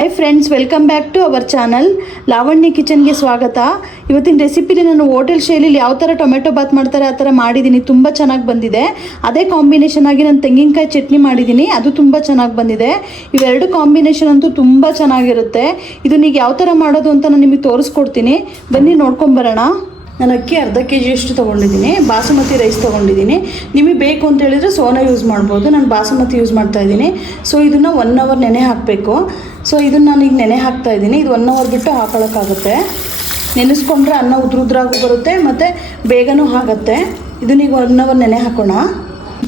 Hi friends, welcome back to our channel Lavanya ಕಿಚನ್ಗೆ ಸ್ವಾಗತ. ಇವತ್ತಿನ ರೆಸಿಪಿಲಿ ನಾನು ಹೋಟೆಲ್ ಶೈಲಿಲಿ ಯಾವ ಥರ ಟೊಮೆಟೊ ಬಾತ್ ಮಾಡ್ತಾರೆ ಆ ಥರ ಮಾಡಿದ್ದೀನಿ. ತುಂಬ ಚೆನ್ನಾಗಿ ಬಂದಿದೆ. ಅದೇ ಕಾಂಬಿನೇಷನ್ ಆಗಿ ನಾನು ತೆಂಗಿನಕಾಯಿ ಚಟ್ನಿ ಮಾಡಿದ್ದೀನಿ, ಅದು ತುಂಬ ಚೆನ್ನಾಗಿ ಬಂದಿದೆ. ಇವೆರಡು ಕಾಂಬಿನೇಷನ್ ಅಂತೂ ತುಂಬ ಚೆನ್ನಾಗಿರುತ್ತೆ. ಇದನ್ನ ಈಗ ಯಾವ ಥರ ಮಾಡೋದು ಅಂತ ನಾನು ನಿಮಗೆ ತೋರಿಸ್ಕೊಡ್ತೀನಿ. ಬನ್ನಿ ನೋಡ್ಕೊಂಬರೋಣ. ನಾನು ಅಕ್ಕಿ ಅರ್ಧ ಕೆಜಿಯಷ್ಟು ತೊಗೊಂಡಿದ್ದೀನಿ. ಬಾಸುಮತಿ ರೈಸ್ ತೊಗೊಂಡಿದ್ದೀನಿ. ನಿಮಗೆ ಬೇಕು ಅಂತ ಹೇಳಿದರೆ ಸೋನಾ ಯೂಸ್ ಮಾಡ್ಬೋದು. ನಾನು ಬಾಸುಮತಿ ಯೂಸ್ ಮಾಡ್ತಾಯಿದ್ದೀನಿ. ಸೊ ಇದನ್ನು 1 ಅವರ್ ನೆನೆ ಹಾಕಬೇಕು. ಸೊ ಇದನ್ನು ನಾನು ಈಗ ನೆನೆ ಹಾಕ್ತಾಯಿದ್ದೀನಿ. ಇದು 1 ಅವರ್ ಬಿಟ್ಟು ಹಾಕೊಳ್ಳೋಕ್ಕಾಗುತ್ತೆ. ನೆನೆಸ್ಕೊಂಡ್ರೆ ಅನ್ನ ಉದ್ರಾಗೂ ಬರುತ್ತೆ ಮತ್ತು ಬೇಗನೂ ಆಗುತ್ತೆ. ಇದನ್ನ ಈಗ 1 ಅವರ್ ನೆನೆ ಹಾಕೋಣ.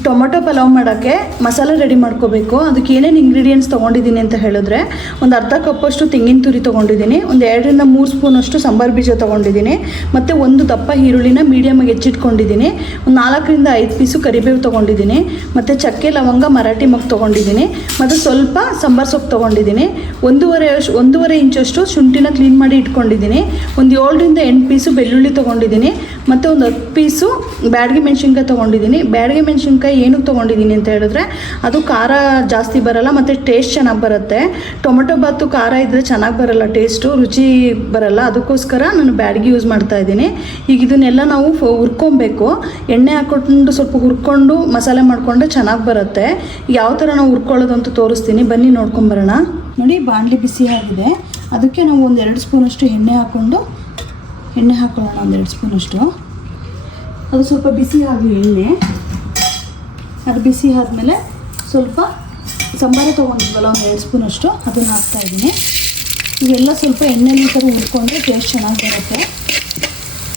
ಟೊಮೊಟೊ ಪಲಾವ್ ಮಾಡೋಕ್ಕೆ ಮಸಾಲೆ ರೆಡಿ ಮಾಡ್ಕೋಬೇಕು. ಅದಕ್ಕೆ ಏನೇನು ಇಂಗ್ರೀಡಿಯೆಂಟ್ಸ್ ತೊಗೊಂಡಿದ್ದೀನಿ ಅಂತ ಹೇಳಿದ್ರೆ, ಒಂದು ಅರ್ಧ ಕಪ್ಪಷ್ಟು ತೆಂಗಿನ ತುರಿ ತೊಗೊಂಡಿದ್ದೀನಿ, ಒಂದು 2 ರಿಂದ 3 ಸ್ಪೂನಷ್ಟು ಸಾಂಬಾರು ಬೀಜ ತೊಗೊಂಡಿದ್ದೀನಿ, ಮತ್ತು ಒಂದು ದಪ್ಪ ಈರುಳ್ಳಿನ ಮೀಡಿಯಮಾಗಿ ಹೆಚ್ಚಿಟ್ಕೊಂಡಿದ್ದೀನಿ, ಒಂದು 4 ರಿಂದ 5 ಪೀಸು ಕರಿಬೇವು ತೊಗೊಂಡಿದ್ದೀನಿ, ಮತ್ತು ಚಕ್ಕೆ ಲವಂಗ ಮರಾಠಿ ಮೊಗ್ಗು ತೊಗೊಂಡಿದ್ದೀನಿ, ಮತ್ತು ಸ್ವಲ್ಪ ಸಾಂಬಾರು ಸೊಪ್ಪು ತೊಗೊಂಡಿದ್ದೀನಿ, 1.5 ಇಂಚಷ್ಟು ಶುಂಠಿನ ಕ್ಲೀನ್ ಮಾಡಿ ಇಟ್ಕೊಂಡಿದ್ದೀನಿ, ಒಂದು 7 ರಿಂದ 8 ಪೀಸು ಬೆಳ್ಳುಳ್ಳಿ ತೊಗೊಂಡಿದ್ದೀನಿ, ಮತ್ತು ಒಂದು 10 ಪೀಸು ಬ್ಯಾಡಗಿ ಮೆಣಸಿನ್ಕಾಯಿ ತೊಗೊಂಡಿದ್ದೀನಿ. ಬ್ಯಾಡಗಿ ಮೆಣಸಿನ್ಕಾಯಿ ಏನಕ್ಕೆ ತೊಗೊಂಡಿದ್ದೀನಿ ಅಂತ ಹೇಳಿದ್ರೆ, ಅದು ಖಾರ ಜಾಸ್ತಿ ಬರಲ್ಲ ಮತ್ತು ಟೇಸ್ಟ್ ಚೆನ್ನಾಗಿ ಬರುತ್ತೆ. ಟೊಮೊಟೊ ಬಾತು ಖಾರ ಇದ್ದರೆ ಚೆನ್ನಾಗಿ ಬರಲ್ಲ, ಟೇಸ್ಟು ರುಚಿ ಬರಲ್ಲ. ಅದಕ್ಕೋಸ್ಕರ ನಾನು ಬ್ಯಾಡಗಿ ಯೂಸ್ ಮಾಡ್ತಾಯಿದ್ದೀನಿ. ಈಗ ಇದನ್ನೆಲ್ಲ ನಾವು ಹುರ್ಕೊಬೇಕು. ಎಣ್ಣೆ ಹಾಕ್ಕೊಂಡು ಸ್ವಲ್ಪ ಹುರ್ಕೊಂಡು ಮಸಾಲೆ ಮಾಡಿಕೊಂಡ್ರೆ ಚೆನ್ನಾಗಿ ಬರುತ್ತೆ. ಯಾವ ಥರ ನಾವು ಹುರ್ಕೊಳ್ಳೋದು ಅಂತ ತೋರಿಸ್ತೀನಿ, ಬನ್ನಿ ನೋಡ್ಕೊಂಬರೋಣ. ನೋಡಿ, ಬಾಣಲಿ ಬಿಸಿ ಆಗಿದೆ. ಅದಕ್ಕೆ ನಾವು ಒಂದು 2 ಸ್ಪೂನಷ್ಟು ಎಣ್ಣೆ ಹಾಕ್ಕೊಳ್ಳೋಣ. ಒಂದು 2 ಸ್ಪೂನಷ್ಟು. ಅದು ಸ್ವಲ್ಪ ಬಿಸಿ ಆಗಿ ಎಣ್ಣೆ, ಅದು ಬಿಸಿ ಆದಮೇಲೆ ಸ್ವಲ್ಪ ಸಾಂಬಾರು ತೊಗೊಂಡಿದ್ವಲ್ಲ ಒಂದು 2 ಸ್ಪೂನಷ್ಟು, ಅದನ್ನು ಹಾಕ್ತಾಯಿದ್ದೀನಿ. ಇವೆಲ್ಲ ಸ್ವಲ್ಪ ಎಣ್ಣೆಲಿ ಈ ಥರ ಹುರ್ಕೊಂಡ್ರೆ ಟೇಸ್ಟ್ ಚೆನ್ನಾಗಿ ಬರುತ್ತೆ.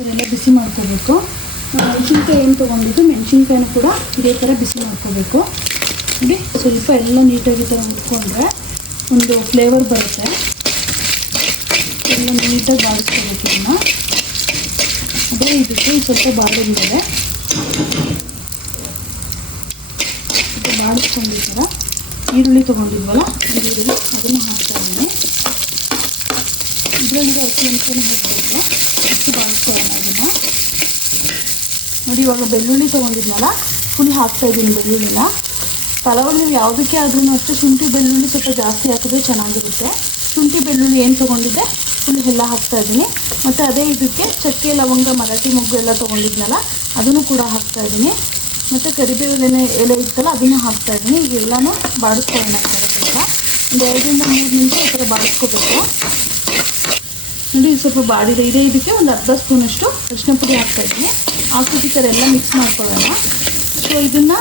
ಇದೆಲ್ಲ ಬಿಸಿ ಮಾಡ್ಕೋಬೇಕು. ಮೆಣಸಿನ್ಕಾಯಿ ಏನು ತೊಗೊಂಡಿದ್ದು, ಮೆಣಸಿನ್ಕಾಯಿನೂ ಕೂಡ ಇದೇ ಥರ ಬಿಸಿ ಮಾಡ್ಕೋಬೇಕು. ನೋಡಿ, ಸ್ವಲ್ಪ ಎಲ್ಲ ನೀಟಾಗಿ ಈ ಥರ ಹುರ್ಕೊಂಡ್ರೆ ಒಂದು ಫ್ಲೇವರ್ ಬರುತ್ತೆ. ಎಲ್ಲ ನೀಟಾಗಿ ಬಾಡಿಸ್ಕೋಬೇಕು. ಇದನ್ನು ಅದೇ ಇದಕ್ಕೆ ಸ್ವಲ್ಪ ಬಾಡಿದ್ಮೇಲೆ ಬಾಡಿಸ್ಕೊಂಡು ಈ ಥರ ಈರುಳ್ಳಿ ತೊಗೊಂಡಿದ್ವಲ್ಲ, ಈರುಳ್ಳಿ ಅದನ್ನು ಹಾಕ್ತಾಯಿದ್ದೀನಿ. ಇದರಿಂದ ಹಸಿಮೆಣಸನ್ನು ಹಾಕಬೇಕು. ಹೆಚ್ಚು ಬಾಡಿಸ್ಕೊಳ್ಳೋಣ ಅದನ್ನು. ನೋಡಿ, ಇವಾಗ ಬೆಳ್ಳುಳ್ಳಿ ತೊಗೊಂಡಿದ್ನಲ್ಲ, ಫುಲ್ ಹಾಕ್ತಾಯಿದ್ದೀನಿ ಬೆಳ್ಳುಳ್ಳಿನ. ಪಲಾವಲ್ಲಿ ನೀವು ಯಾವುದಕ್ಕೆ ಆದ್ರೂ ಅಷ್ಟೇ ಶುಂಠಿ ಬೆಳ್ಳುಳ್ಳಿ ಸ್ವಲ್ಪ ಜಾಸ್ತಿ ಹಾಕಿದ್ರೆ ಚೆನ್ನಾಗಿರುತ್ತೆ. ಶುಂಠಿ ಬೆಳ್ಳುಳ್ಳಿ ಏನು ತೊಗೊಂಡಿದ್ದೆ ಫುಲ್ ಎಲ್ಲ ಹಾಕ್ತಾಯಿದ್ದೀನಿ. ಮತ್ತು ಅದೇ ಇದಕ್ಕೆ ಚಕ್ಕೆ ಲವಂಗ ಮರಾಠಿ ಮೊಗ್ಗು ಎಲ್ಲ ತೊಗೊಂಡಿದ್ನಲ್ಲ, ಅದನ್ನು ಕೂಡ ಹಾಕ್ತಾಯಿದ್ದೀನಿ. ಮತ್ತು ಕರಿಬೇವು ಎಲೆ ಇತ್ತಲ್ಲ, ಅದನ್ನು ಹಾಕ್ತಾಯಿದ್ದೀನಿ. ಈಗೆಲ್ಲನೂ ಬಾಡಿಸ್ಕೊಳ್ಳೋಣ ಈ ಥರ ಸ್ವಲ್ಪ ಒಂದು 2 ರಿಂದ 3 ನಿಮಿಷ ಈ ಥರ ಬಾಡಿಸ್ಕೋಬೇಕು. ನೋಡಿ, ಸ್ವಲ್ಪ ಬಾಡಿದೆ. ಇದಕ್ಕೆ ಒಂದು ಅರ್ಧ ಸ್ಪೂನಷ್ಟು ಅರಿಶಿನ ಪುಡಿ ಹಾಕ್ತಾಯಿದ್ದೀನಿ. ಹಾಕಿಟ್ಟು ಈ ಥರ ಎಲ್ಲ ಮಿಕ್ಸ್ ಮಾಡ್ಕೊಳ್ಳೋಣ. ಸೊ ಇದನ್ನು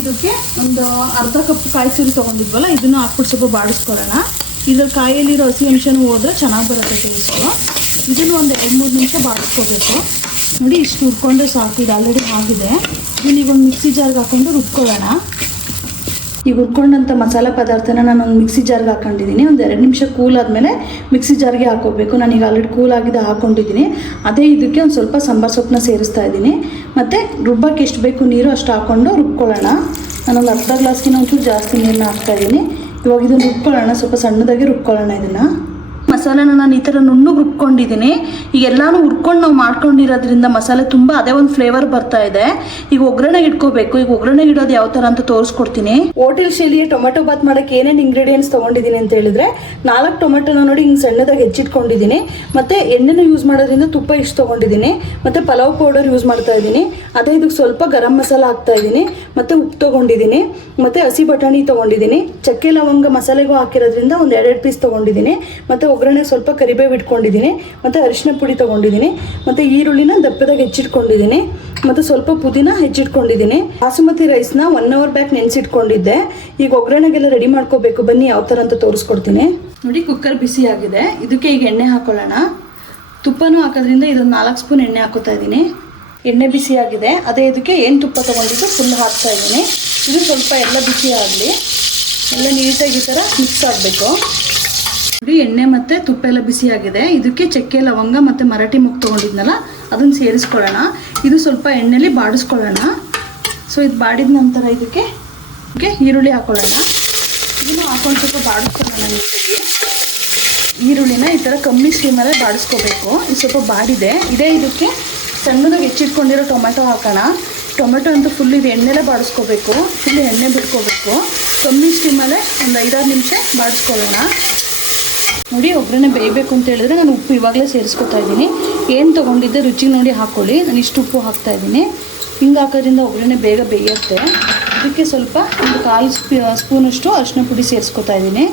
ಇದಕ್ಕೆ ಒಂದು ಅರ್ಧ ಕಪ್ ಕಾಯಿ ತುರಿ ತೊಗೊಂಡಿದ್ವಲ್ಲ, ಇದನ್ನು ಹಾಕ್ಬಿಟ್ಟು ಸ್ವಲ್ಪ ಬಾಡಿಸ್ಕೊಳ್ಳೋಣ. ಇದ್ರ ಕಾಯಿಯಲ್ಲಿರೋ ಹಸಿ ಅಂಶನೂ ಹೋದರೆ ಚೆನ್ನಾಗಿ ಬರುತ್ತೆ ಟೇಸ್ಟು. ಇದನ್ನು ಒಂದು 2-3 ನಿಮಿಷ ಬಾಡಿಸ್ಕೋಬೇಕು. ನೋಡಿ, ಇಷ್ಟು ಹುರ್ಕೊಂಡ್ರೆ ಸಾಕು. ಇದು ಆಲ್ರೆಡಿ ಆಗಿದೆ. ಇದನ್ನೀಗ ಒಂದು ಮಿಕ್ಸಿ ಜಾರ್ಗೆ ಹಾಕ್ಕೊಂಡು ರುಬ್ಕೊಳ್ಳೋಣ. ಈಗ ಹುರ್ಕೊಂಡಂಥ ಮಸಾಲೆ ಪದಾರ್ಥನ ನಾನು ಒಂದು ಮಿಕ್ಸಿ ಜಾರ್ಗೆ ಹಾಕ್ಕೊಂಡಿದ್ದೀನಿ. ಒಂದು 2 ನಿಮಿಷ ಕೂಲ್ ಆದಮೇಲೆ ಮಿಕ್ಸಿ ಜಾರ್ಗೆ ಹಾಕೋಬೇಕು. ನಾನೀಗ ಆಲ್ರೆಡಿ ಕೂಲ್ ಆಗಿದೆ ಹಾಕ್ಕೊಂಡಿದ್ದೀನಿ. ಅದೇ ಇದಕ್ಕೆ ಒಂದು ಸ್ವಲ್ಪ ಸಾಂಬಾರು ಸೊಪ್ಪನ್ನ ಸೇರಿಸ್ತಾ ಇದ್ದೀನಿ. ಮತ್ತು ರುಬ್ಬಕ್ಕೆ ಎಷ್ಟು ಬೇಕು ನೀರು ಅಷ್ಟು ಹಾಕ್ಕೊಂಡು ರುಬ್ಕೊಳ್ಳೋಣ. ನಾನೊಂದು ಅರ್ಧ ಗ್ಲಾಸ್ಗಿನ ಒಂಚೂರು ಜಾಸ್ತಿ ನೀರನ್ನ ಹಾಕ್ತಾಯಿದ್ದೀನಿ. ಇವಾಗ ಇದನ್ನು ರುಬ್ಕೊಳ್ಳೋಣ. ಸ್ವಲ್ಪ ಸಣ್ಣದಾಗಿ ರುಬ್ಕೊಳ್ಳೋಣ. ಇದನ್ನು ಮಸಾಲೆನ ನಾನು ಈ ಥರ ನುಣ್ಣಗೆ ರುಬ್ಕೊಂಡಿದ್ದೀನಿ. ಈಗ ಎಲ್ಲನೂ ಹುರ್ಕೊಂಡು ನಾವು ಮಾಡ್ಕೊಂಡಿರೋದ್ರಿಂದ ಮಸಾಲೆ ತುಂಬ ಅದೇ ಒಂದು ಫ್ಲೇವರ್ ಬರ್ತಾ ಇದೆ. ಈಗ ಒಗ್ಗರಣೆಗೆ ಇಟ್ಕೋಬೇಕು. ಈಗ ಒಗ್ಗರಣೆಗೆ ಇಡೋದು ಯಾವ ಥರ ಅಂತ ತೋರಿಸ್ಕೊಡ್ತೀನಿ. ಹೋಟೆಲ್ ಶೈಲಿಯ ಟೊಮೆಟೊ ಬಾತ್ ಮಾಡೋಕ್ಕೆ ಏನೇನು ಇಂಗ್ರೀಡಿಯೆಂಟ್ಸ್ ತೊಗೊಂಡಿದ್ದೀನಿ ಅಂತ ಹೇಳಿದ್ರೆ, 4 ಟೊಮೆಟೊನ ನೋಡಿ ಹಿಂಗೆ ಸಣ್ಣದಾಗಿ ಹೆಚ್ಚಿಟ್ಕೊಂಡಿದ್ದೀನಿ. ಮತ್ತು ಎಣ್ಣೆನೂ ಯೂಸ್ ಮಾಡೋದ್ರಿಂದ ತುಪ್ಪ ಇಷ್ಟು ತೊಗೊಂಡಿದ್ದೀನಿ. ಮತ್ತು ಪಲಾವ್ ಪೌಡರ್ ಯೂಸ್ ಮಾಡ್ತಾ ಇದ್ದೀನಿ. ಅದೇ ಇದಕ್ಕೆ ಸ್ವಲ್ಪ ಗರಂ ಮಸಾಲ ಹಾಕ್ತಾಯಿದ್ದೀನಿ. ಮತ್ತು ಉಪ್ಪು ತೊಗೊಂಡಿದ್ದೀನಿ. ಮತ್ತು ಹಸಿ ಬಟಾಣಿ ತೊಗೊಂಡಿದ್ದೀನಿ. ಚಕ್ಕೆ ಲವಂಗ ಮಸಾಲೆಗೂ ಹಾಕಿರೋದ್ರಿಂದ ಒಂದು 2 ಪೀಸ್ ತೊಗೊಂಡಿದ್ದೀನಿ. ಮತ್ತು ಒಗ್ಗರಣೆ ಸ್ವಲ್ಪ ಕರಿಬೇವು ಇಟ್ಕೊಂಡಿದ್ದೀನಿ. ಮತ್ತು ಅರಿಶಿನ ಪುಡಿ ತೊಗೊಂಡಿದ್ದೀನಿ. ಮತ್ತು ಈರುಳ್ಳಿನ ದಪ್ಪದಾಗಿ ಹೆಚ್ಚಿಟ್ಕೊಂಡಿದ್ದೀನಿ. ಮತ್ತು ಸ್ವಲ್ಪ ಪುದೀನ ಹೆಚ್ಚಿಟ್ಕೊಂಡಿದ್ದೀನಿ. ಬಾಸುಮತಿ ರೈಸ್ನ 1 ಅವರ್ ಬ್ಯಾಕ್ ನೆನೆಸಿಟ್ಕೊಂಡಿದ್ದೆ. ಈಗ ಒಗ್ಗರಣೆಗೆಲ್ಲ ರೆಡಿ ಮಾಡ್ಕೋಬೇಕು. ಬನ್ನಿ ಯಾವ ಥರ ಅಂತ ತೋರಿಸ್ಕೊಡ್ತೀನಿ. ನೋಡಿ, ಕುಕ್ಕರ್ ಬಿಸಿ ಆಗಿದೆ. ಇದಕ್ಕೆ ಈಗ ಎಣ್ಣೆ ಹಾಕೊಳ್ಳೋಣ. ತುಪ್ಪನೂ ಹಾಕೋದ್ರಿಂದ ಇದೊಂದು 4 ಸ್ಪೂನ್ ಎಣ್ಣೆ ಹಾಕೋತಾ ಇದ್ದೀನಿ. ಎಣ್ಣೆ ಬಿಸಿ ಆಗಿದೆ. ಅದೇ ಇದಕ್ಕೆ ಏನು ತುಪ್ಪ ತೊಗೊಂಡಿದ್ದು ಫುಲ್ ಹಾಕ್ತಾಯಿದ್ದೀನಿ. ಇದು ಸ್ವಲ್ಪ ಎಲ್ಲ ಬಿಸಿ ಆಗಲಿ. ಎಲ್ಲ ನೀಟಾಗಿ ಈ ಥರ ಮಿಕ್ಸ್ ಆಗಬೇಕು. ನೋಡಿ, ಎಣ್ಣೆ ಮತ್ತು ತುಪ್ಪ ಎಲ್ಲ ಬಿಸಿಯಾಗಿದೆ. ಇದಕ್ಕೆ ಚಕ್ಕೆ ಲವಂಗ ಮತ್ತು ಮರಾಠಿ ಮೊಗ್ಗು ತೊಗೊಂಡಿದ್ನಲ್ಲ, ಅದನ್ನು ಸೇರಿಸ್ಕೊಳ್ಳೋಣ. ಇದು ಸ್ವಲ್ಪ ಎಣ್ಣೆಲಿ ಬಾಡಿಸ್ಕೊಳ್ಳೋಣ. ಸೊ ಇದು ಬಾಡಿದ ನಂತರ ಇದಕ್ಕೆ ಈರುಳ್ಳಿ ಹಾಕ್ಕೊಳ್ಳೋಣ. ಇದನ್ನು ಹಾಕೊಂಡು ಸ್ವಲ್ಪ ಬಾಡಿಸ್ಕೊಳ್ಳೋಣ. ನೀಟಾಗಿ ಈರುಳ್ಳಿನ ಈ ಥರ ಕಮ್ಮಿ ಸ್ಟೀಮಲ್ಲೇ ಬಾಡಿಸ್ಕೋಬೇಕು. ಇದು ಸ್ವಲ್ಪ ಬಾಡಿದೆ. ಇದಕ್ಕೆ ಸಣ್ಣದಾಗಿ ಹೆಚ್ಚಿಟ್ಕೊಂಡಿರೋ ಟೊಮೆಟೊ ಹಾಕೋಣ. ಟೊಮೆಟೊ ಅಂತೂ ಫುಲ್ ಇದು ಎಣ್ಣೆಲೇ ಬಾಡಿಸ್ಕೋಬೇಕು. ಫುಲ್ ಎಣ್ಣೆ ಬಿಟ್ಕೋಬೇಕು. ಕಮ್ಮಿ ಸ್ಟೀಮಲ್ಲೇ ಒಂದು 5-6 ನಿಮಿಷ ಬಾಡಿಸ್ಕೊಳ್ಳೋಣ. ನೋಡಿ ಒಗ್ಗರಣೆ ಬೇಯಬೇಕು ಅಂತ ಹೇಳಿದ್ರೆ ನಾನು ಉಪ್ಪು ಇವಾಗಲೇ ಸೇರಿಸ್ಕೊತಾ ಇದ್ದೀನಿ. ಏನು ತೊಗೊಂಡಿದ್ದೆ ರುಚಿ ನೋಡಿ ಹಾಕ್ಕೊಳ್ಳಿ. ನಾನು ಇಷ್ಟು ಉಪ್ಪು ಹಾಕ್ತಾಯಿದ್ದೀನಿ. ಹಿಂಗೆ ಹಾಕೋದ್ರಿಂದ ಒಗ್ಗರಣೆ ಬೇಗ ಬೇಯುತ್ತೆ. ಅದಕ್ಕೆ ಸ್ವಲ್ಪ ಒಂದು 1/4 ಸ್ಪೂನಷ್ಟು ಅರಿಶಿನ ಪುಡಿ ಸೇರಿಸ್ಕೊತಾ ಇದ್ದೀನಿ.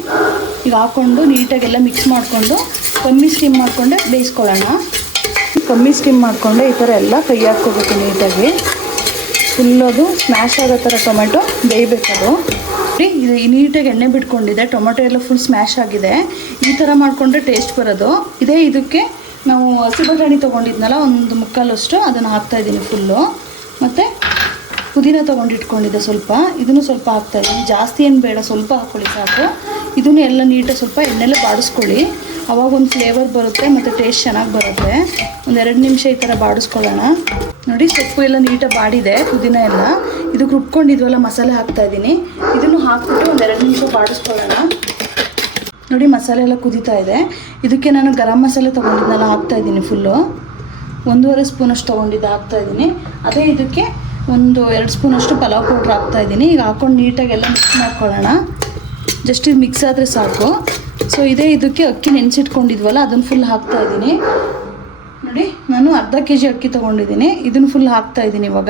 ಈಗ ಹಾಕ್ಕೊಂಡು ನೀಟಾಗೆಲ್ಲ ಮಿಕ್ಸ್ ಮಾಡಿಕೊಂಡು ಕಮ್ಮಿ ಸ್ಟೀಮ್ ಮಾಡಿಕೊಂಡೆ ಬೇಯಿಸ್ಕೊಳ್ಳೋಣ. ಕಮ್ಮಿ ಸ್ಟೀಮ್ ಮಾಡಿಕೊಂಡು ಈ ಥರ ಎಲ್ಲ ಕೈ ಹಾಕ್ಕೋಬೇಕು ನೀಟಾಗಿ. ಫುಲ್ಲದು ಸ್ಮ್ಯಾಶ್ ಆಗೋ ಥರ ಟೊಮೆಟೊ ಬೇಯಬೇಕದು. ಇದು ನೀಟಾಗಿ ಎಣ್ಣೆ ಬಿಟ್ಕೊಂಡಿದೆ. ಟೊಮೆಟೊ ಎಲ್ಲ ಫುಲ್ ಸ್ಮ್ಯಾಶ್ ಆಗಿದೆ. ಈ ಥರ ಮಾಡಿಕೊಂಡ್ರೆ ಟೇಸ್ಟ್ ಬರೋದು. ಇದಕ್ಕೆ ನಾವು ಹಸಿ ಬಟಾಣಿ ತೊಗೊಂಡಿದ್ನಲ್ಲ, ಒಂದು 1/4 ಅದನ್ನು ಹಾಕ್ತಾಯಿದ್ದೀನಿ ಫುಲ್ಲು. ಮತ್ತು ಪುದೀನ ತೊಗೊಂಡಿಟ್ಕೊಂಡಿದ್ದೆ ಸ್ವಲ್ಪ, ಇದನ್ನು ಸ್ವಲ್ಪ ಹಾಕ್ತಾಯಿದ್ದೀನಿ. ಜಾಸ್ತಿ ಏನು ಬೇಡ, ಸ್ವಲ್ಪ ಹಾಕ್ಕೊಳ್ಳಿ ಸಾಕು. ಇದನ್ನು ಎಲ್ಲ ನೀಟಾಗಿ ಸ್ವಲ್ಪ ಎಣ್ಣೆಲ್ಲ ಬಾಡಿಸ್ಕೊಳ್ಳಿ. ಅವಾಗ ಒಂದು ಫ್ಲೇವರ್ ಬರುತ್ತೆ ಮತ್ತು ಟೇಸ್ಟ್ ಚೆನ್ನಾಗಿ ಬರುತ್ತೆ. ಒಂದು 2 ನಿಮಿಷ ಈ ಥರ ಬಾಡಿಸ್ಕೊಳ್ಳೋಣ. ನೋಡಿ ಸೊಪ್ಪು ಎಲ್ಲ ನೀಟಾಗಿ ಬಾಡಿದೆ, ಪುದೀನ ಎಲ್ಲ. ಇದಕ್ಕೆ ರುಬ್ಕೊಂಡಿದ್ವಲ್ಲ ಮಸಾಲೆ ಹಾಕ್ತಾಯಿದ್ದೀನಿ. ಇದನ್ನು ಹಾಕ್ಬಿಟ್ಟು ಒಂದು 2 ನಿಮಿಷ ಬಾಡಿಸ್ಕೊಳ್ಳೋಣ. ನೋಡಿ ಮಸಾಲೆ ಎಲ್ಲ ಕುದೀತಾ ಇದೆ. ಇದಕ್ಕೆ ನಾನು ಗರಂ ಮಸಾಲೆ ತೊಗೊಂಡಿದ್ನೆಲ್ಲ ಹಾಕ್ತಾಯಿದ್ದೀನಿ ಫುಲ್ಲು. 1.5 ಸ್ಪೂನಷ್ಟು ತೊಗೊಂಡಿದ್ದು ಹಾಕ್ತಾಯಿದ್ದೀನಿ. ಅದೇ ಇದಕ್ಕೆ ಒಂದು 2 ಸ್ಪೂನಷ್ಟು ಪಲಾವ್ ಪೌಡ್ರ್ ಹಾಕ್ತಾಯಿದ್ದೀನಿ. ಈಗ ಹಾಕ್ಕೊಂಡು ನೀಟಾಗೆಲ್ಲ ಮಿಕ್ಸ್ ಮಾಡ್ಕೊಳ್ಳೋಣ. ಜಸ್ಟ್ ಇದು ಮಿಕ್ಸ್ ಆದರೆ ಸಾಕು. ಸೊ ಇದಕ್ಕೆ ಅಕ್ಕಿ ನೆನೆಸಿಟ್ಕೊಂಡಿದ್ವಲ್ಲ ಅದನ್ನು ಫುಲ್ ಹಾಕ್ತಾಯಿದ್ದೀನಿ. ನೋಡಿ ನಾನು ಅರ್ಧ kg ಅಕ್ಕಿ ತೊಗೊಂಡಿದ್ದೀನಿ. ಇದನ್ನು ಫುಲ್ ಹಾಕ್ತಾಯಿದ್ದೀನಿ. ಇವಾಗ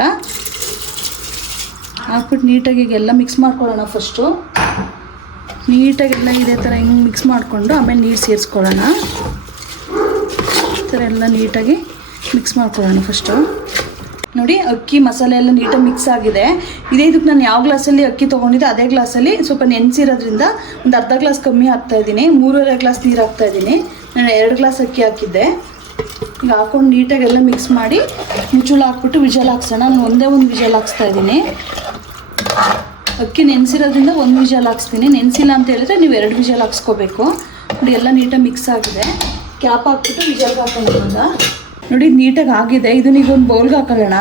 ಹಾಕ್ಬಿಟ್ಟು ನೀಟಾಗಿ ಎಲ್ಲ ಮಿಕ್ಸ್ ಮಾಡ್ಕೊಳ್ಳೋಣ. ಫಸ್ಟು ನೀಟಾಗೆಲ್ಲ ಇದೇ ಥರ ಹಿಂಗೆ ಮಿಕ್ಸ್ ಮಾಡಿಕೊಂಡು ಆಮೇಲೆ ನೀರು ಸೇರಿಸ್ಕೊಳ್ಳೋಣ. ಈ ಥರ ಎಲ್ಲ ನೀಟಾಗಿ ಮಿಕ್ಸ್ ಮಾಡ್ಕೊಳ್ಳೋಣ ಫಸ್ಟು. ನೋಡಿ ಅಕ್ಕಿ ಮಸಾಲೆ ಎಲ್ಲ ನೀಟಾಗಿ ಮಿಕ್ಸ್ ಆಗಿದೆ. ಇದಕ್ಕೆ ನಾನು ಯಾವ ಗ್ಲಾಸಲ್ಲಿ ಅಕ್ಕಿ ತೊಗೊಂಡಿದ್ದೆ ಅದೇ ಗ್ಲಾಸಲ್ಲಿ ಸ್ವಲ್ಪ ನೆನೆಸಿರೋದ್ರಿಂದ ಒಂದು ಅರ್ಧ ಗ್ಲಾಸ್ ಕಮ್ಮಿ ಹಾಕ್ತಾಯಿದ್ದೀನಿ. 3.5 ಗ್ಲಾಸ್ ನೀರು ಹಾಕ್ತಾಯಿದ್ದೀನಿ. ನಾನು 2 ಗ್ಲಾಸ್ ಅಕ್ಕಿ ಹಾಕಿದ್ದೆ. ಈಗ ಹಾಕ್ಕೊಂಡು ನೀಟಾಗೆಲ್ಲ ಮಿಕ್ಸ್ ಮಾಡಿ ಮುಚ್ಚಳ ಹಾಕ್ಬಿಟ್ಟು ವಿಜಲ್ ಹಾಕ್ಸೋಣ. ನಾನು ಒಂದೇ ಒಂದು ವಿಜಲ್ ಹಾಕ್ಸ್ತಾಯಿದ್ದೀನಿ. ಅಕ್ಕಿ ನೆನೆಸಿರೋದ್ರಿಂದ 1 ವಿಜಲ್ ಹಾಕ್ಸ್ತೀನಿ. ನೆನೆಸಿಲ್ಲ ಅಂತ ಹೇಳಿದ್ರೆ ನೀವು 2 ವಿಜಲ್ ಹಾಕ್ಸ್ಕೋಬೇಕು. ನೋಡಿ ಎಲ್ಲ ನೀಟಾಗಿ ಮಿಕ್ಸ್ ಆಗಿದೆ. ಕ್ಯಾಪ್ ಹಾಕ್ಬಿಟ್ಟು ವಿಜಲ್ಗೆ ಹಾಕ್ಕೊಂಡಿರೋದ. ನೋಡಿ ನೀಟಾಗಿ ಆಗಿದೆ. ಇದನ್ನ ಈಗ ಒಂದು ಬೌಲ್ಗೆ ಹಾಕೊಳ್ಳೋಣ.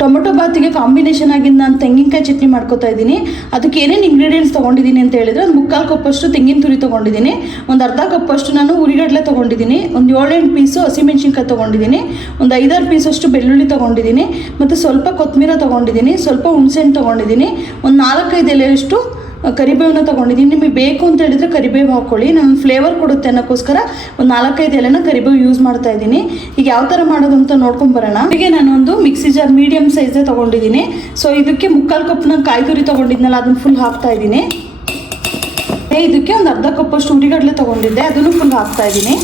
ಟೊಮೊಟೊ ಬಾತಿಗೆ ಕಾಂಬಿನೇಷನ್ ಆಗಿ ನಾನು ತೆಂಗಿನಕಾಯಿ ಚಟ್ನಿ ಮಾಡ್ಕೊತಾ ಇದ್ದೀನಿ. ಅದಕ್ಕೆ ಏನೇನು ಇಂಗ್ರೀಡಿಯೆಂಟ್ಸ್ ತೊಗೊಂಡಿದ್ದೀನಿ ಅಂತ ಹೇಳಿದ್ರೆ, ಒಂದು 3/4 ಕಪ್ಪಷ್ಟು ತೆಂಗಿನ ತುರಿ ತೊಗೊಂಡಿದ್ದೀನಿ. ಒಂದು ಅರ್ಧ ಕಪ್ಪಷ್ಟು ನಾನು ಉರಿಗಡಲೆ ತೊಗೊಂಡಿದ್ದೀನಿ. ಒಂದು 7-8 ಪೀಸು ಹಸಿಮೆಣ್ಸಿನ್ಕಾಯಿ ತೊಗೊಂಡಿದ್ದೀನಿ. ಒಂದು 5-6 ಪೀಸಷ್ಟು ಬೆಳ್ಳುಳ್ಳಿ ತೊಗೊಂಡಿದ್ದೀನಿ. ಮತ್ತು ಸ್ವಲ್ಪ ಕೊತ್ತಂಬರಿ ತೊಗೊಂಡಿದ್ದೀನಿ. ಸ್ವಲ್ಪ ಹುಣಸೆಹಣ್ಣು ತೊಗೊಂಡಿದ್ದೀನಿ. ಒಂದು 4-5 ಎಲೆಯಷ್ಟು ಕರಿಬೇವನ್ನ ತೊಗೊಂಡಿದ್ದೀನಿ. ನಿಮಗೆ ಬೇಕು ಅಂತ ಹೇಳಿದರೆ ಕರಿಬೇವು ಹಾಕ್ಕೊಳ್ಳಿ. ನಾನು ಫ್ಲೇವರ್ ಕೊಡುತ್ತೆ ಅನ್ನೋಕ್ಕೋಸ್ಕರ ಒಂದು 4-5 ಎಲೆನ ಕರಿಬೇವು ಯೂಸ್ ಮಾಡ್ತಾ ಇದ್ದೀನಿ. ಈಗ ಯಾವ ಥರ ಮಾಡೋದು ಅಂತ ನೋಡ್ಕೊಂಡು ಬರೋಣ. ಹೀಗೆ ನಾನೊಂದು ಮಿಕ್ಸಿ ಜಾರ್ ಮೀಡಿಯಮ್ ಸೈಜೇ ತೊಗೊಂಡಿದ್ದೀನಿ. ಸೊ ಇದಕ್ಕೆ 3/4 ಕಪ್ ನಾನು ಕಾಯಿ ತುರಿ ತೊಗೊಂಡಿದ್ನಲ್ಲ ಅದನ್ನು ಫುಲ್ ಹಾಕ್ತಾ ಇದ್ದೀನಿ. ಇದಕ್ಕೆ ಒಂದು ಅರ್ಧ ಕಪ್ಪಷ್ಟು ಉರಿಗಡಲೆ ತೊಗೊಂಡಿದ್ದೆ, ಅದನ್ನು ಫುಲ್ ಹಾಕ್ತಾ ಇದ್ದೀನಿ.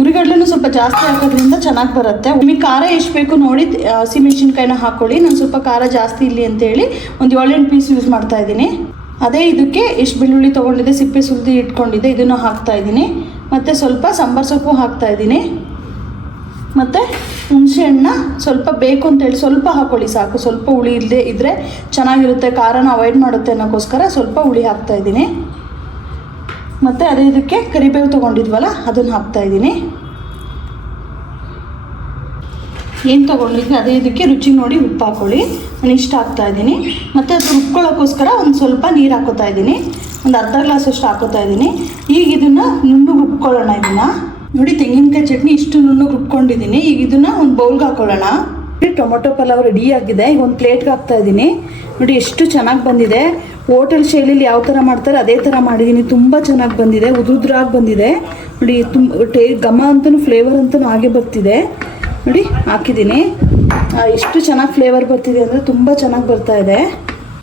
ಉರಿಗಡಲೆನೂ ಸ್ವಲ್ಪ ಜಾಸ್ತಿ ಹಾಕೋದ್ರಿಂದ ಚೆನ್ನಾಗಿ ಬರುತ್ತೆ. ನಿಮಗೆ ಖಾರ ಎಷ್ಟು ಬೇಕು ನೋಡಿ ಹಸಿಮೆಣ್ಸಿನ್ಕಾಯಿನ ಹಾಕ್ಕೊಳ್ಳಿ. ನಾನು ಸ್ವಲ್ಪ ಖಾರ ಜಾಸ್ತಿ ಇಲ್ಲಿ ಅಂತೇಳಿ ಒಂದು 7-8 ಪೀಸ್ ಯೂಸ್ ಮಾಡ್ತಾ ಇದ್ದೀನಿ. ಅದೇ ಇದಕ್ಕೆ ಎಷ್ಟು ಬೆಳ್ಳುಳ್ಳಿ ತೊಗೊಂಡಿದ್ದೆ ಸಿಪ್ಪೆ ಸುಲಿದು ಇಟ್ಕೊಂಡಿದ್ದೆ ಇದನ್ನು ಹಾಕ್ತಾಯಿದ್ದೀನಿ. ಮತ್ತು ಸ್ವಲ್ಪ ಸಾಂಬಾರು ಸೊಪ್ಪು ಹಾಕ್ತಾಯಿದ್ದೀನಿ. ಮತ್ತು ಹುಣಸೆಹಣ್ಣ ಸ್ವಲ್ಪ ಬೇಕು ಅಂತೇಳಿ ಸ್ವಲ್ಪ ಹಾಕ್ಕೊಳ್ಳಿ ಸಾಕು. ಸ್ವಲ್ಪ ಹುಳಿ ಇಲ್ಲದೆ ಇದ್ದರೆ ಚೆನ್ನಾಗಿರುತ್ತೆ, ಖಾರನ ಅವಾಯ್ಡ್ ಮಾಡುತ್ತೆ ಅನ್ನೋಕ್ಕೋಸ್ಕರ ಸ್ವಲ್ಪ ಹುಳಿ ಹಾಕ್ತಾಯಿದ್ದೀನಿ. ಮತ್ತು ಅದೇ ಇದಕ್ಕೆ ಕರಿಬೇವು ತೊಗೊಂಡಿದ್ವಲ್ಲ ಅದನ್ನು ಹಾಕ್ತಾಯಿದ್ದೀನಿ. ಏನು ತೊಗೊಂಡಿದ್ವಿ ಅದೇ ಇದಕ್ಕೆ ರುಚಿ ನೋಡಿ ಉಪ್ಪು ಹಾಕ್ಕೊಳ್ಳಿ. ನಾನು ಇಷ್ಟ ಹಾಕ್ತಾಯಿದ್ದೀನಿ. ಮತ್ತು ಅದು ರುಬ್ಕೊಳ್ಳೋಕ್ಕೋಸ್ಕರ ಒಂದು ಸ್ವಲ್ಪ ನೀರು ಹಾಕೋತಾ ಇದ್ದೀನಿ. ಒಂದು ಅರ್ಧ ಗ್ಲಾಸಷ್ಟು ಹಾಕೋತಾ ಇದ್ದೀನಿ. ಈಗ ಇದನ್ನು ನುಣ್ಣಗೆ ರುಬ್ಕೊಳ್ಳೋಣ. ಇದನ್ನು ನೋಡಿ ತೆಂಗಿನಕಾಯಿ ಚಟ್ನಿ ಇಷ್ಟು ನುಣ್ಣಗೆ ರುಬ್ಕೊಂಡಿದ್ದೀನಿ. ಈಗ ಇದನ್ನು ಒಂದು ಬೌಲ್ಗೆ ಹಾಕೊಳ್ಳೋಣ. ಟೊಮೊಟೊ ಪಲಾವ್ ರೆಡಿ ಆಗಿದೆ. ಈಗ ಒಂದು ಪ್ಲೇಟ್ಗೆ ಹಾಕ್ತಾಯಿದ್ದೀನಿ. ನೋಡಿ ಎಷ್ಟು ಚೆನ್ನಾಗಿ ಬಂದಿದೆ. ಹೋಟೆಲ್ ಶೈಲಿಲಿ ಯಾವ ಥರ ಮಾಡ್ತಾರೆ ಅದೇ ಥರ ಮಾಡಿದ್ದೀನಿ. ತುಂಬ ಚೆನ್ನಾಗಿ ಬಂದಿದೆ, ಉದುರುದ್ರಾಗಿ ಬಂದಿದೆ. ನೋಡಿ ಘಮ ಅಂತಲೂ ಫ್ಲೇವರ್ ಅಂತಲೂ ಹಾಗೆ ಬರ್ತಿದೆ. ನೋಡಿ ಹಾಕಿದ್ದೀನಿ. ಎಷ್ಟು ಚೆನ್ನಾಗಿ ಫ್ಲೇವರ್ ಬರ್ತಿದೆ ಅಂದರೆ ತುಂಬ ಚೆನ್ನಾಗಿ ಬರ್ತಾ ಇದೆ.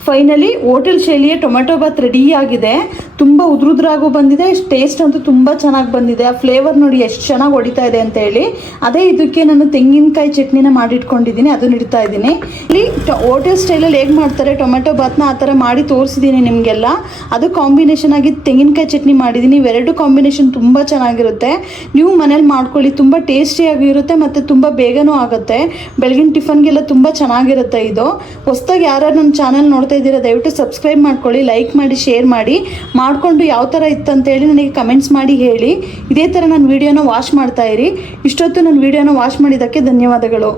ಫೈನಲಿ ಹೋಟೆಲ್ ಶೈಲಿಯ ಟೊಮೆಟೊ ಬಾತ್ ರೆಡಿ ಆಗಿದೆ. ತುಂಬ ಉದುರುದ್ರಾಗೂ ಬಂದಿದೆ. ಟೇಸ್ಟ್ ಅಂತೂ ತುಂಬ ಚೆನ್ನಾಗಿ ಬಂದಿದೆ. ಆ ಫ್ಲೇವರ್ ನೋಡಿ ಎಷ್ಟು ಚೆನ್ನಾಗಿ ಹೊಡಿತಾ ಇದೆ ಅಂತ ಹೇಳಿ. ಅದೇ ಇದಕ್ಕೆ ನಾನು ತೆಂಗಿನಕಾಯಿ ಚಟ್ನಿನ ಮಾಡಿಟ್ಕೊಂಡಿದ್ದೀನಿ, ಅದನ್ನು ಇಡ್ತಾ ಇದ್ದೀನಿ. ಇಲ್ಲಿ ಹೋಟೆಲ್ ಸ್ಟೈಲಲ್ಲಿ ಹೇಗೆ ಮಾಡ್ತಾರೆ ಟೊಮೆಟೊ ಬಾತ್ನ ಆ ಥರ ಮಾಡಿ ತೋರಿಸಿದ್ದೀನಿ ನಿಮಗೆಲ್ಲ. ಅದು ಕಾಂಬಿನೇಷನ್ ಆಗಿ ತೆಂಗಿನಕಾಯಿ ಚಟ್ನಿ ಮಾಡಿದ್ದೀನಿ. ಇವೆರಡು ಕಾಂಬಿನೇಷನ್ ತುಂಬ ಚೆನ್ನಾಗಿರುತ್ತೆ. ನೀವು ಮನೇಲಿ ಮಾಡ್ಕೊಳ್ಳಿ, ತುಂಬ ಟೇಸ್ಟಿಯಾಗಿ ಇರುತ್ತೆ ಮತ್ತು ತುಂಬ ಬೇಗನೂ ಆಗುತ್ತೆ. ಬೆಳಗಿನ ಟಿಫನ್ಗೆಲ್ಲ ತುಂಬ ಚೆನ್ನಾಗಿರುತ್ತೆ. ಇದು ಹೊಸದಾಗಿ ಯಾರು ನನ್ನ ಚಾನಲ್ ನೋಡ್ತಾ ಇದ್ದೀರಾ ದಯವಿಟ್ಟು ಸಬ್ಸ್ಕ್ರೈಬ್ ಮಾಡ್ಕೊಳ್ಳಿ, ಲೈಕ್ ಮಾಡಿ, ಶೇರ್ ಮಾಡಿಕೊಂಡು ಯಾವ ಥರ ಇತ್ತಂತೇಳಿ ನನಗೆ ಕಮೆಂಟ್ಸ್ ಮಾಡಿ ಹೇಳಿ. ಇದೇ ಥರ ನನ್ನ ವೀಡಿಯೋನ ವಾಚ್ ಮಾಡ್ತಾ ಇರಿ. ಇಷ್ಟೊತ್ತು ನನ್ನ ವೀಡಿಯೋನ ವಾಚ್ ಮಾಡಿದ್ದಕ್ಕೆ ಧನ್ಯವಾದಗಳು.